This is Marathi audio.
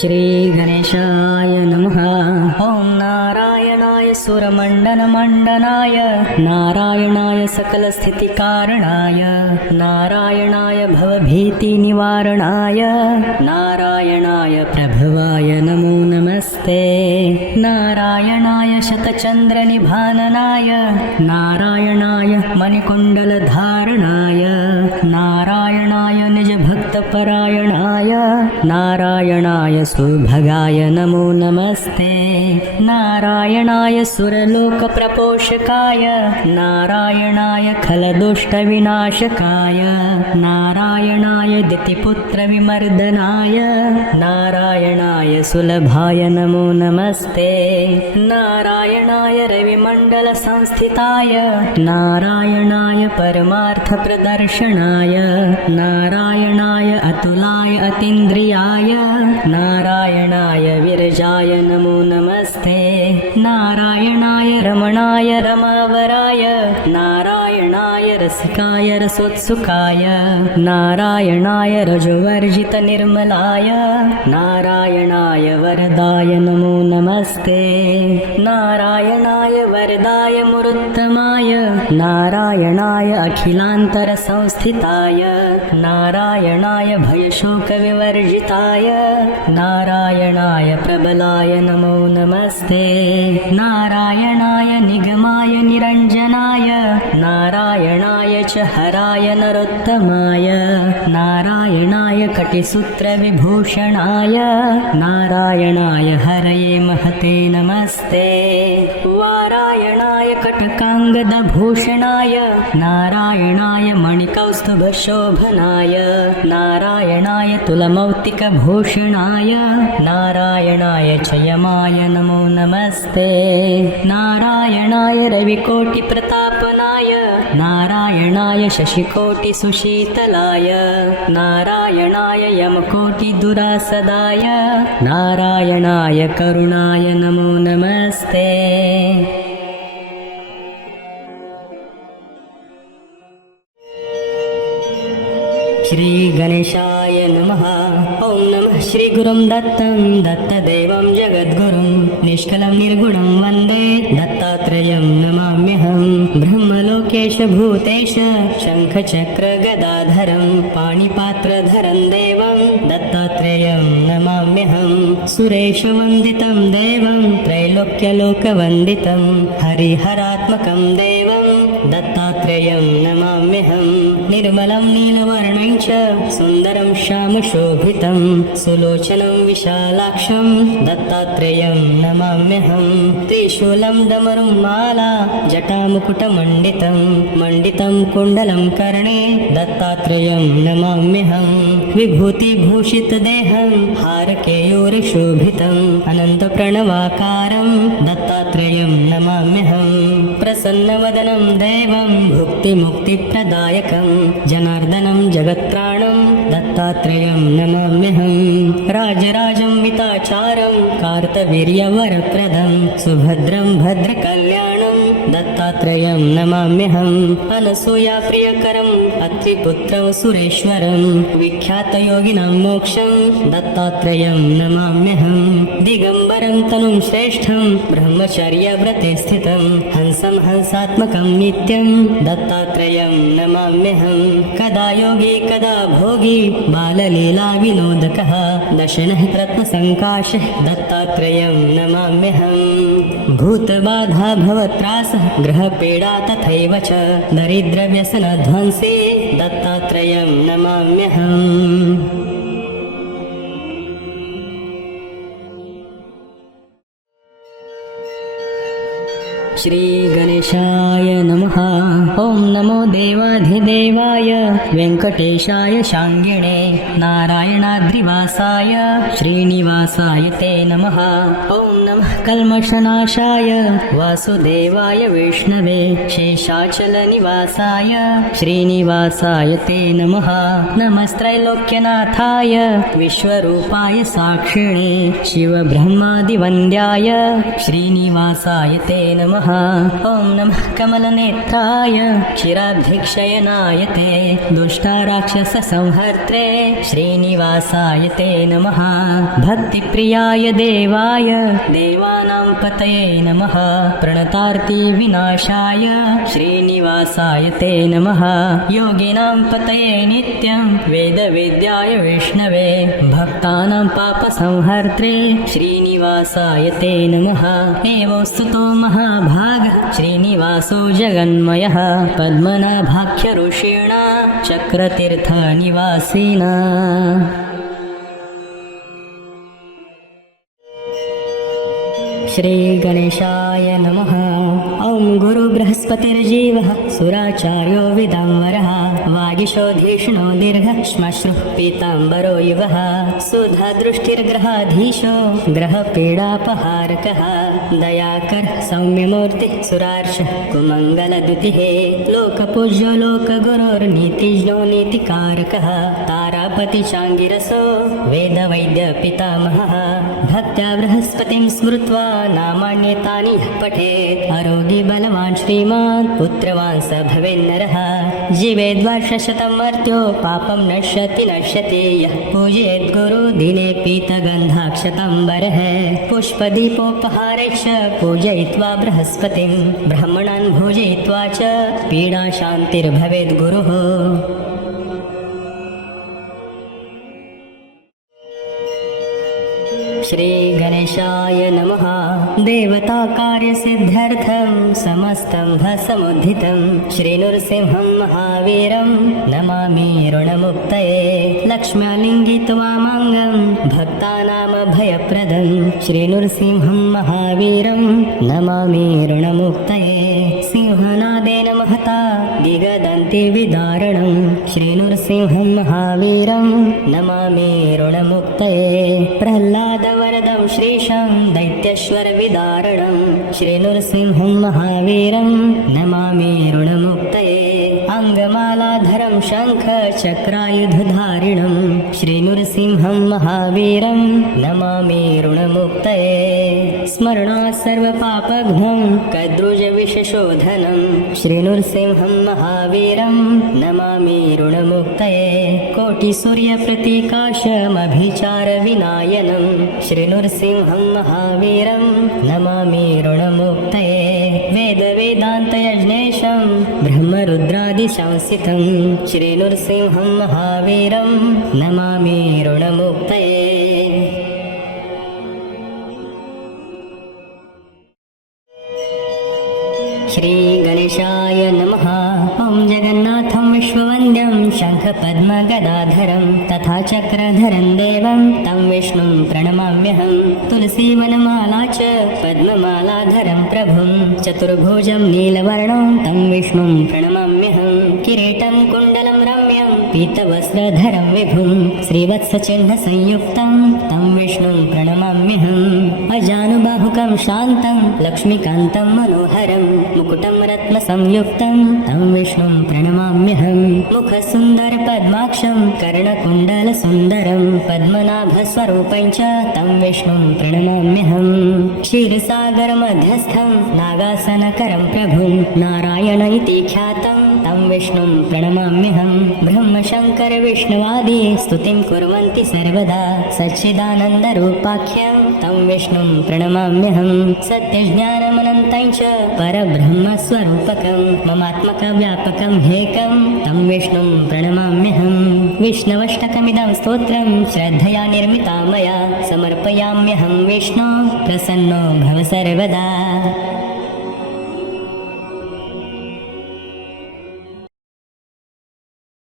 श्री गणेशाय नमः। ॐ नारायणाय सुरमण्डनमण्डनाय नारायणाय सकलस्थितिकारणाय नारायणाय भवभीतिनिवारणाय नारायणाय प्रभवाय नमो नमस्ते। नारायणाय शतचन्द्रनिभाननाय नारायणाय मणिकुण्डलधारणाय नारायणाय निजभक्तपरायणाय नारायणाय सुभगाय नमो नमस्ते। नारायणाय सुरलोकप्रपोषकाय नारायणाय खलदुष्टविनाशकाय नारायणाय दितिपुत्रविमर्दनाय नारायणाय सुलभाय नमो नमस्ते। नारायणाय रविमण्डलसंस्थिताय नारायणाय परमार्थप्रदर्शनाय नारायणाय अतुलाय अतीन्द्रियाय नारायणाय विरजाय नमो नमस्ते। नारायणाय रमणाय रमावराय नारायणाय रसिकाय रसोत्सुकाय नारायणाय रजोवर्जितनिर्मलाय नारायणाय वरदाय नमो नमस्ते। नारायणाय वरदाय मुरुत्तमाय नारायणाय अखिलान्तरसंस्थिताय नारायणाय भयशोकविवर्जिताय नारायणाय प्रबलाय नमो नमस्ते। नारायणाय निगमाय निरञ्जनाय नारायणाय च हराय नरोत्तमाय नारायणाय कटिसूत्रविभूषणाय नारायणाय हरये महते नमस्ते। वारायणाय कटकाङ्गदभूषणाय नारायणाय मणिकौस्तुभशोभनाय नारायणाय तुलमौक्तिकभूषणाय नारायणाय च यमाय नमो नमस्ते। नारायणाय रविकोटिप्रतापनाय नारायणाय शशिकोटिसुशीतलाय नारायणाय यमकोटिदुरासदाय नारायणाय करुणाय नमो नमस्ते। श्री गणेशाय नमः। ॐ नमः श्रीगुरुं दत्तं दत्तदेवं जगद्गुरुं निष्कलं निर्गुणं वन्दे दत्तात्रेयं नमाम्यहं। ब्रह्मलोकेश भूतेश शङ्खचक्रगदाधरं पाणिपात्रधरं देवं दत्तात्रेयं नमाम्यहं। सुरेशवन्दितं देवं त्रैलोक्यलोकवन्दितं हरिहरात्मकं देवं दत्तात्रेयं नमाम्यहं। निर्मलं नीलवर्णं च सुन्दरं श्यामशोभितं सुलोचनं विशालाक्षं दत्तात्रेयं नमाम्यहं। त्रिशूलं डमरुं माला जटामुकुटमण्डितं मण्डितं कुण्डलं कर्णे दत्तात्रेयं नमाम्यहं। विभूतिभूषितदेहं हारकेयूरशोभितं अनन्तप्रणवाकारं दत्तात्रेयं नमाम्यहं। प्रसन्नवदनं देवं भुक्तिमुक्तिप्रदायकं जनार्दनं जगत्प्राणं दत्तात्रेयं नमाम्यहं। राजराजं विताचारं कार्तवीर्यवरप्रदं सुभद्रं भद्रकल्याणं दत्तात्रेयं नमाम्यहं। अनसूयाप्रियकरं अत्रिपुत्रं सुरेश्वरं विख्यातयोगिनां मोक्षं दत्तात्रेयं नमाम्यहं। दिगम्बरं तनुं श्रेष्ठं ब्रह्मचर्यव्रते स्थितं हंसं हंसात्मकं नित्यं दत्तात्रेयं नमाम्यहं। कदा योगी कदा भोगी बाललीला विनोदकः दशनः रत्नसङ्काशः दत्तात्रेयं नमाम्यहं। भूतबाधा भवत्रासः गृहपीडा तथैव च दरिद्रव्यसनध्वंसी दत्तात्रेयं नमाम्यहम्। श्री गणेशाय नमः। ॐ नमो देवाधिदेवाय वेङ्कटेशाय शाङ्गिणे नारायणाद्रिवासाय श्रीनिवासाय ते नमः। ॐ नमः कल्मषनाशाय वासुदेवाय विष्णवे शेषाचलनिवासाय श्रीनिवासाय ते नमः। नमस्त्रैलोक्यनाथाय विश्वरूपाय साक्षिणे शिवब्रह्मादिवन्द्याय श्रीनिवासाय ते नमः। ॐ नमः कमलनेत्राय क्षीराब्धिक्षयनाय ते दुष्टाराक्षससंहर्त्रे श्रीनिवासाय ते नमः भक्तिप्रियाय देवाय देवानां पतये नमः प्रणतार्ति विनाशाय श्रीनिवासाय ते नमः योगिनां पतये नित्यं वेदवेद्याय विष्णवे भक्तानां पापसंहर्त्रे श्रीनिवासाय ते नमः एवं स्तुतो महाभाग श्रीनिवासो जगन्मयः पद्मनाभाख्यऋषिणा चक्रतीर्थनिवासिना श्रीगणेशाय नमः ॐ गुरुबृहस्पतिर्जीवः सुराचार्यो विदाम्बरः वागीशोधीष्णो दीर्घः श्मश्रुः पीताम्बरो युवः सुधादृष्टिर्ग्रहाधीशो ग्रहपीडापहारकः दयाकरः सौम्यमूर्तिः सुरार्षः कुमङ्गलद्युतिः लोकपूज्यो लोकगुरोर्नीतिज्ञो नीतिकारकः तारापतिचाङ्गिरसो वेदवैद्यपितामहः भक्त्या बृहस्पतिं स्मृत्वा नामान्येतानि पठेत् आरोग्य बलवान् श्रीमान् पुत्रवान् स भवेन्नरः जीवेद्वर्षशतं मर्त्यो पापं नश्यति यः पूजयेत् गुरु दिने पीतगन्धाक्षतम्बरः पुष्पदीपोपहारैश्च पूजयित्वा बृहस्पतिं ब्राह्मणान् भोजयित्वा च पीडाशान्तिर्भवेत् गुरुः श्रीगणेशाय नमः देवताकार्यसिद्ध्यर्थं समस्तं भसमुद्धितं श्रीनृसिंहं महावीरं नमामि ऋणमुक्तये लक्ष्म्यालिङ्गित्वामाङ्गं भक्तानामभयप्रदं श्रीनृसिंहं महावीरं नमामि ऋणमुक्तये सिंहनादेन महता गिगदन्तिविदारणं श्रीनृसिंहं महावीरं नमामि ऋणमुक्तये प्रह्लादवरदं श्रीशं दैत्येश्वरविदारणं श्रीनृसिंहं महावीरं नमामि ऋणमुक्तये अङ्गमालाधरं शङ्खचक्रायुधधारिणं श्रीनृसिंहं महावीरं नमामि ऋणमुक्तये स्मरणात् सर्वपापघ्नं कद्रुजविषशोधनं श्रीनृसिंहं महावीरं नमामि ऋणमुक्तये कोटिसूर्यप्रतीकाशमभिचारविनायनं श्रीनृसिंहं महावीरं नमामि ऋणमुक्तये वेदवेदान्तयज्ञेशं ब्रह्मरुद्रादिसंस्थितं श्रीनृसिंहं महावीरं नमामि ऋणमुक्तये श्रीगणेशाय नमः ॐ जगन्नाथं विश्ववन्द्यं शङ्खपद्मगदाधरं तथा चक्रधरं देवं तं विष्णुं प्रणमाम्यहं तुलसीवनमाला च पद्ममालाधरं प्रभुं चतुर्भुजं नीलवर्णं तं विष्णुं प्रणमाम्यहं किरीटं कुण्डलं रम्यं पीतवस्त्रधरं विभुं श्रीवत्सचिह्नसंयुक्तं तं विष्णुं प्रणमाम्यहम् अजानुबाहुकं शान्तं लक्ष्मीकान्तं मनोहरं मुकुटं रत्नसंयुक्तं तं विष्णुं प्रणमाम्यहं मुखसुन्दरपद्माक्षं कर्णकुण्डलसुन्दरं पद्मनाभस्वरूपं च तं विष्णुं प्रणमाम्यहं क्षीरसागरमध्यस्थं नागासनकरं प्रभुं नारायण इति ख्यातं तं विष्णुं प्रणमाम्यहं ब्रह्मशङ्करविष्णुवादी स्तुतिं कुर्वन्ति सर्वदा सच्चिदानन्दरूपाख्यं तं विष्णुं प्रणमाम्यहं सत्यज्ञानमनन्तं च परब्रह्मस्वरूपकं ममात्मकव्यापकं ह्येकं तं विष्णुं प्रणमाम्यहं विष्णवष्टकमिदं स्तोत्रं श्रद्धया निर्मिता मया समर्पयाम्यहं विष्णो प्रसन्नो भव सर्वदा